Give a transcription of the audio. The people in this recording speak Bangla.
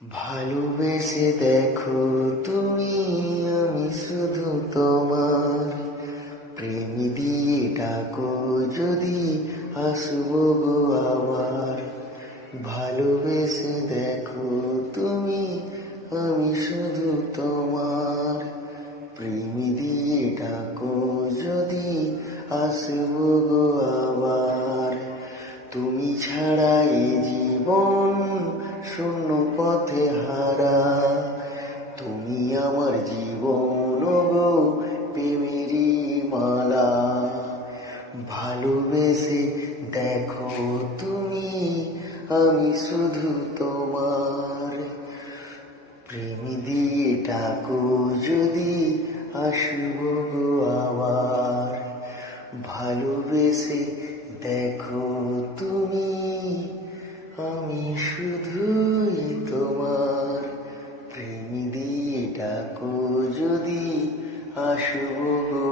ভালোবেসে দেখো তুমি, আমি শুধু তোমার প্রেম দিয়ে ডাকো যদি আসবো গো আবার। ভালোবেসে দেখো তুমি, আমি শুধু তোমার প্রেম দিয়ে ডাকো যদি আসবো গো আবার। তুমি ছাড়া এই জীবন শূন্য পথে হারা, তুমি আমার জীবন গো প্রেমেরই মালা। ভালোবেসে দেখো তুমি, আমি শুধু তোমার প্রেম দিয়ে ডাকো যদি আসবো গো আবার। ভালোবেসে দেখো তুমি, আমি শুধুই তোমার প্রেম দিয়ে ডাকো যদি আসবো গো